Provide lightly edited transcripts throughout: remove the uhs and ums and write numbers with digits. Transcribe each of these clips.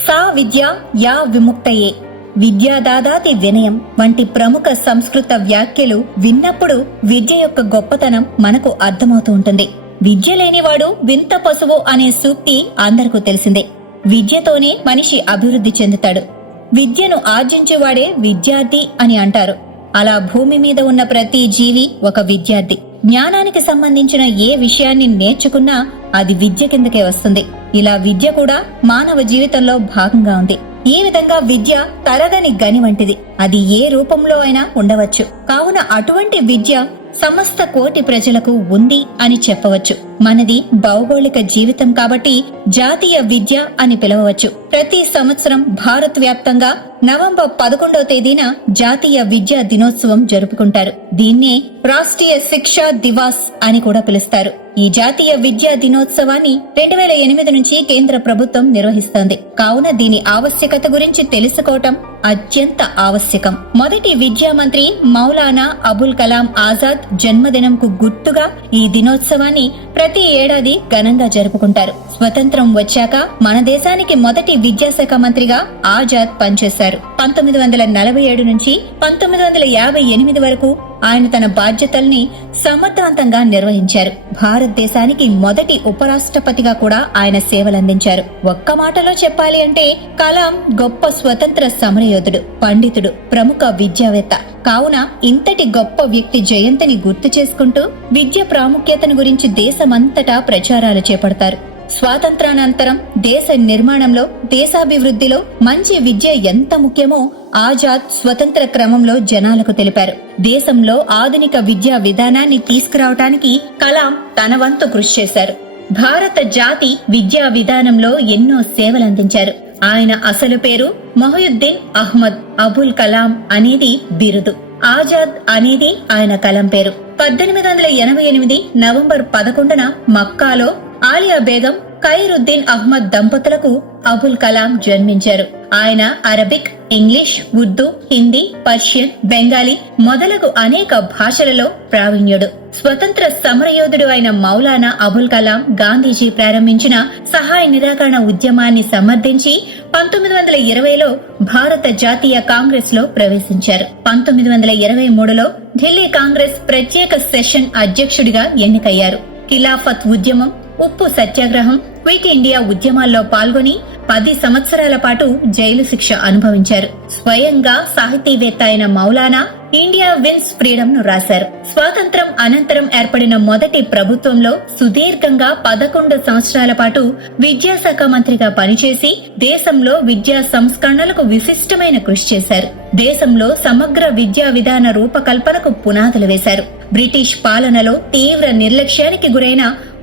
సా విద్య yeah విముక్తయే, విద్యాదాదాతి వినయం వంటి ప్రముఖ సంస్కృత వ్యాఖ్యలు విన్నప్పుడు విద్య యొక్క గొప్పతనం మనకు అర్థమవుతూ ఉంటుంది. విద్య లేనివాడు వింత పశువు అనే సూక్తి అందరికీ తెలిసిందే. విద్యతోనే మనిషి అభివృద్ధి చెందుతాడు. విద్యను ఆర్జించేవాడే విద్యార్థి అని అంటారు. అలా భూమి మీద ఉన్న ప్రతి జీవి ఒక విద్యార్థి. జ్ఞానానికి సంబంధించిన ఏ విషయాన్ని నేర్చుకున్నా అది విద్య కిందకే వస్తుంది. ఇలా విద్య కూడా మానవ జీవితంలో భాగంగా ఉంది. ఈ విధంగా విద్య తరగని గని వంటిది. అది ఏ రూపంలో అయినా ఉండవచ్చు. కావున అటువంటి విద్య సమస్త కోటి ప్రజలకు ఉంది అని చెప్పవచ్చు. మనది భౌగోళిక జీవితం కాబట్టి జాతీయ విద్య అని పిలవవచ్చు. ప్రతి సంవత్సరం భారత్ వ్యాప్తంగా నవంబర్ 11వ తేదీన జాతీయ విద్యా దినోత్సవం జరుపుకుంటారు. దీన్నే రాష్ట్రీయ శిక్షా దివాస్ అని కూడా పిలుస్తారు. ఈ జాతీయ విద్యా దినోత్సవాన్ని 2008 నుంచి కేంద్ర ప్రభుత్వం నిర్వహిస్తోంది. కావున దీని ఆవశ్యకత గురించి తెలుసుకోవటం అత్యంత ఆవశ్యకం. మొదటి విద్యా మంత్రి మౌలానా అబుల్ కలాం ఆజాద్ జన్మదినంకు గుర్తుగా ఈ దినోత్సవాన్ని ప్రతి ఏడాది ఘనంగా జరుపుకుంటారు. స్వతంత్రం వచ్చాక మన దేశానికి మొదటి విద్యాశాఖ మంత్రిగా ఆజాద్ పనిచేశారు. 1947 నుంచి 1958 వరకు ఆయన తన బాధ్యతల్ని సమర్థవంతంగా నిర్వహించారు. భారతదేశానికి మొదటి ఉపరాష్ట్రపతిగా కూడా ఆయన సేవలందించారు. ఒక్క మాటలో చెప్పాలి అంటే కలాం గొప్ప స్వతంత్ర సమరయోధుడు, పండితుడు, ప్రముఖ విద్యావేత్త. కావున ఇంతటి గొప్ప వ్యక్తి జయంతిని గుర్తు చేసుకుంటూ విద్య ప్రాముఖ్యతను గురించి దేశమంతటా ప్రచారాలు చేపడతారు. స్వాతంత్రానంతరం దేశ నిర్మాణంలో, దేశాభివృద్ధిలో మంచి విద్య ఎంత ముఖ్యమో ఆజాద్ స్వతంత్ర క్రమంలో జనాలకు తెలిపారు. దేశంలో ఆధునిక విద్యా విధానాన్ని తీసుకురావటానికి కలాం తన వంతు కృషి చేశారు. భారత జాతి విద్యా విధానంలో ఎన్నో సేవలందించారు. ఆయన అసలు పేరు మొహియుద్దీన్ అహ్మద్ అబుల్ కలాం అనేది బిరుదు. ఆజాద్ అనేది ఆయన కలం పేరు. 1888 నవంబర్ 11న మక్కాలో ఆలియా బేగం, ఖైరుద్దీన్ అహ్మద్ దంపతులకు అబుల్ కలాం జన్మించారు. ఆయన Arabic, English, Urdu, Hindi, Persian, Bengali మొదలగు అనేక భాషలలో ప్రావీణ్యుడు. స్వతంత్ర సమరయోధుడు అయిన మౌలానా అబుల్ కలాం గాంధీజీ ప్రారంభించిన సహాయ నిరాకరణ ఉద్యమాన్ని సమర్థించి 1920లో భారత జాతీయ కాంగ్రెస్ లో ప్రవేశించారు. 1923లో ఢిల్లీ కాంగ్రెస్ ప్రత్యేక సెషన్ అధ్యక్షుడిగా ఎన్నికయ్యారు. ఖిలాఫత్ ఉద్యమం, ఉప్పు సత్యాగ్రహం, క్విట్ ఇండియా ఉద్యమాల్లో పాల్గొని 10 సంవత్సరాల పాటు జైలు శిక్ష అనుభవించారు. స్వయంగా సాహితీవేత్త అయిన మౌలానా ఇండియా విన్స్ ఫ్రీడమ్ ను రాశారు. స్వాతంత్రం అనంతరం ఏర్పడిన మొదటి ప్రభుత్వంలో సుదీర్ఘంగా 11 సంవత్సరాల పాటు విద్యాశాఖ మంత్రిగా పనిచేసి దేశంలో విద్యా సంస్కరణలకు విశిష్టమైన కృషి చేశారు. దేశంలో సమగ్ర విద్యా విధాన రూపకల్పనకు పునాదులు వేశారు. బ్రిటిష్ పాలనలో తీవ్ర నిర్లక్ష్యానికి గురైన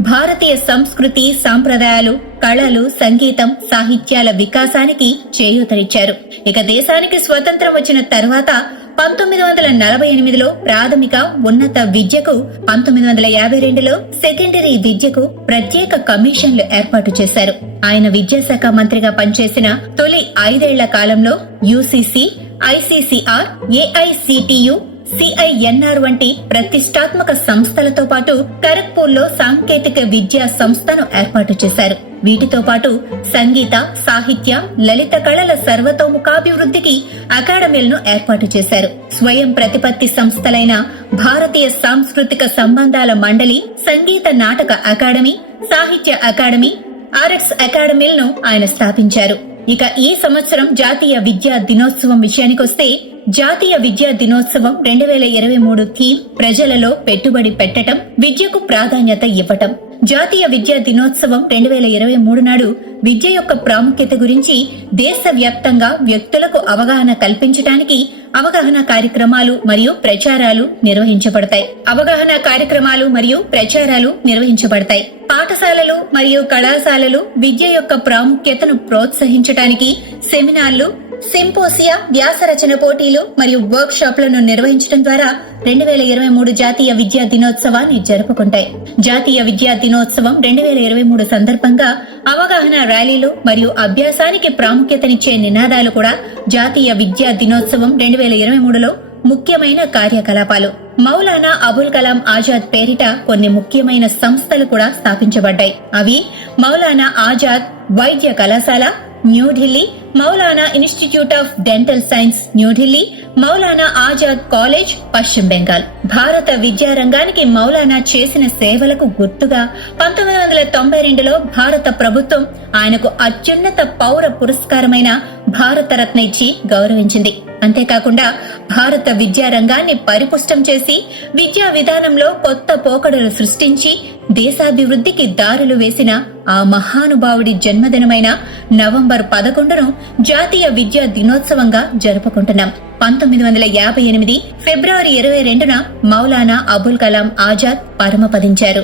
భారతీయ సంస్కృతి, సాంప్రదాయాలు, కళలు, సంగీతం, సాహిత్యాల వికాసానికి చేయూతనిచ్చారు. ఇక దేశానికి స్వతంత్రం వచ్చిన తర్వాత 1948లో ప్రాథమిక, ఉన్నత విద్యకు, 1952లో సెకండరీ విద్యకు ప్రత్యేక కమిషన్లు ఏర్పాటు చేశారు. ఆయన విద్యాశాఖ మంత్రిగా పనిచేసిన తొలి 5 ఏళ్ల కాలంలో యూసీసీ, ఐసీసీఆర్, ఏఐసిటియు, సిఐఎన్ఆర్ వంటి ప్రతిష్టాత్మక సంస్థలతో పాటు ఖరగ్పూర్ లో సాంకేతిక విద్యా సంస్థను ఏర్పాటు చేశారు. వీటితో పాటు సంగీత, సాహిత్య, లలిత కళల సర్వతోముఖాభివృద్ధికి అకాడమీలను ఏర్పాటు చేశారు. స్వయం ప్రతిపత్తి సంస్థలైన భారతీయ సాంస్కృతిక సంబంధాల మండలి, సంగీత నాటక అకాడమీ, సాహిత్య అకాడమీ, ఆర్ట్స్ అకాడమీలను ఆయన స్థాపించారు. ఇక ఈ సంవత్సరం జాతీయ విద్యా దినోత్సవం విషయానికొస్తే జాతీయ విద్యా దినోత్సవం 2023 థీమ్ ప్రజలలో పెట్టుబడి పెట్టటం, విద్యకు ప్రాధాన్యత ఇవ్వటం. జాతీయ విద్యా దినోత్సవం 2023 నాడు విద్య యొక్క ప్రాముఖ్యత గురించి దేశవ్యాప్తంగా వ్యక్తులకు అవగాహన కల్పించడానికి అవగాహన కార్యక్రమాలు మరియు ప్రచారాలు నిర్వహించబడతాయి. పాఠశాలలు మరియు కళాశాలలు విద్య యొక్క ప్రాముఖ్యతను ప్రోత్సహించడానికి సెమినార్లు, సింపోసియా, వ్యాసరచన పోటీలు మరియు వర్క్ షాప్లను నిర్వహించడం ద్వారా 2023 జాతీయ విద్యా దినోత్సవాన్ని జరుపుకుంటాయి. జాతీయ విద్యా దినోత్సవం 2023 సందర్భంగా అవగాహన ర్యాలీలు మరియు అభ్యాసానికి ప్రాముఖ్యతనిచ్చే నినాదాలు కూడా జాతీయ విద్యా దినోత్సవం 2023లో ముఖ్యమైన కార్యకలాపాలు. మౌలానా అబుల్ కలాం ఆజాద్ పేరిట కొన్ని ముఖ్యమైన సంస్థలు కూడా స్థాపించబడ్డాయి. అవి మౌలానా ఆజాద్ వైద్య కళాశాల, New Delhi, Maulana institute of dental science New Delhi, Maulana Azad college పశ్చిమ బెంగాల్. భారత విద్యారంగానికి మౌలానా చేసిన సేవలకు గుర్తుగా 1992లో భారత ప్రభుత్వం ఆయనకు అత్యున్నత పౌర పురస్కారమైన భారతరత్న ఇచ్చి గౌరవించింది. అంతేకాకుండా భారత విద్యారంగాన్ని పరిపుష్టం చేసి విద్యా విధానంలో కొత్త పోకడలు సృష్టించి దేశాభివృద్ధికి దారులు వేసిన ఆ మహానుభావుడి జన్మదినమైన నవంబర్ 11ను జాతీయ విద్యా దినోత్సవంగా జరుపుకుంటున్నాం. 1958 ఫిబ్రవరి 22న మౌలానా అబుల్ కలాం ఆజాద్ పరమపదించారు.